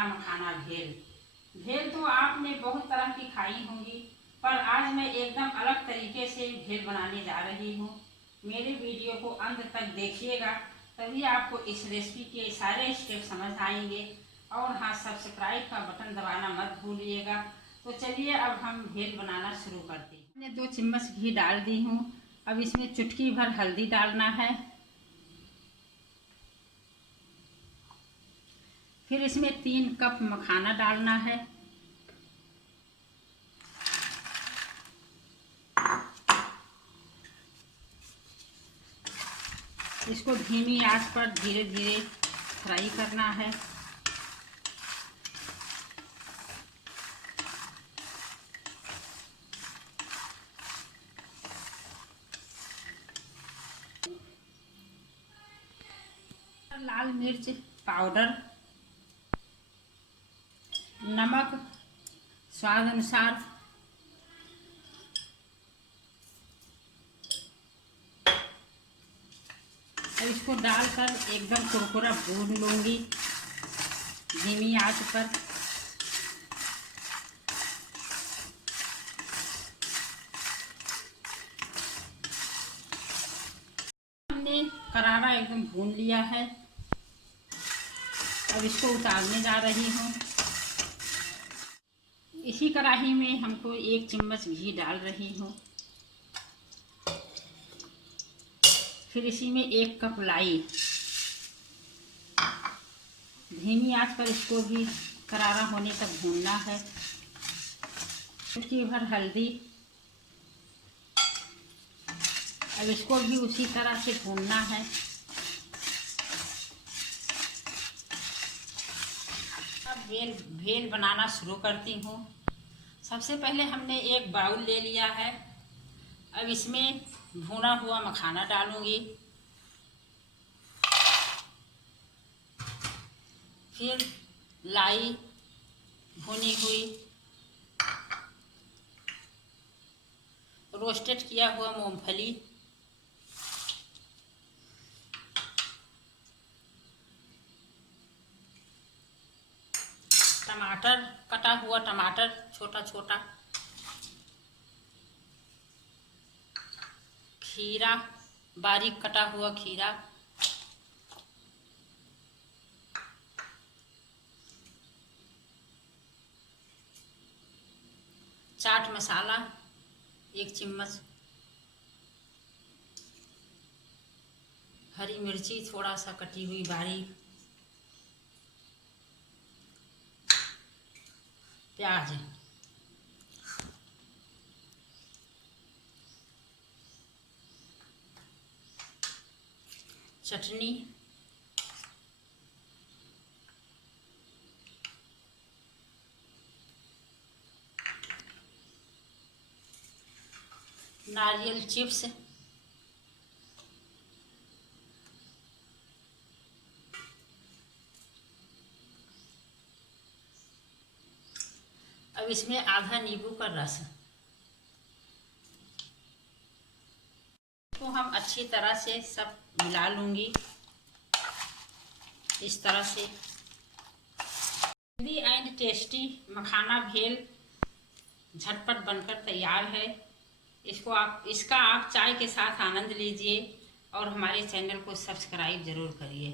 चटपटा मखाना भेल। भेल तो आपने बहुत तरह की खाई होंगी, पर आज मैं एकदम अलग तरीके से भेल बनाने जा रही हूँ। मेरे वीडियो को अंत तक देखिएगा, तभी आपको इस रेसिपी के सारे स्टेप समझ आएंगे। और हाँ, सब्सक्राइब का बटन दबाना मत भूलिएगा। तो चलिए अब हम भेल बनाना शुरू करते हैं। मैंने 2 चम्मच घी डाल दी हूँ। अब इसमें चुटकी भर हल्दी डालना है। फिर इसमें 3 कप मखाना डालना है। इसको धीमी आंच पर धीरे धीरे फ्राई करना है। लाल मिर्च पाउडर, नमक स्वाद अनुसार, और इसको डालकर एकदम कुरकुरा भून लूँगी धीमी आंच पर। हमने करारा एकदम भून लिया है। अब इसको उतारने जा रही हूँ। इसी कढ़ाई में हमको 1 चम्मच घी डाल रही हूँ। फिर इसी में 1 कप लाई, धीमी आंच पर इसको भी करारा होने तक भूनना है। चुटकी भर हल्दी, अब इसको भी उसी तरह से भूनना है। अब भेल बनाना शुरू करती हूँ। सबसे पहले हमने एक बाउल ले लिया है। अब इसमें भुना हुआ मखाना डालूंगी। फिर लाई भुनी हुई, रोस्टेड किया हुआ मूंगफली, टमाटर, कटा हुआ टमाटर छोटा छोटा, खीरा, बारीक कटा हुआ खीरा, चाट मसाला 1 चम्मच, हरी मिर्ची थोड़ा सा कटी हुई बारीक, प्याज, चटनी, नारियल चिप्स, अब इसमें आधा नींबू का रस। तो हम अच्छी तरह से सब मिला लूँगी इस तरह से। हेल्दी एंड टेस्टी मखाना भेल झटपट बनकर तैयार है। इसका आप चाय के साथ आनंद लीजिए और हमारे चैनल को सब्सक्राइब ज़रूर करिए।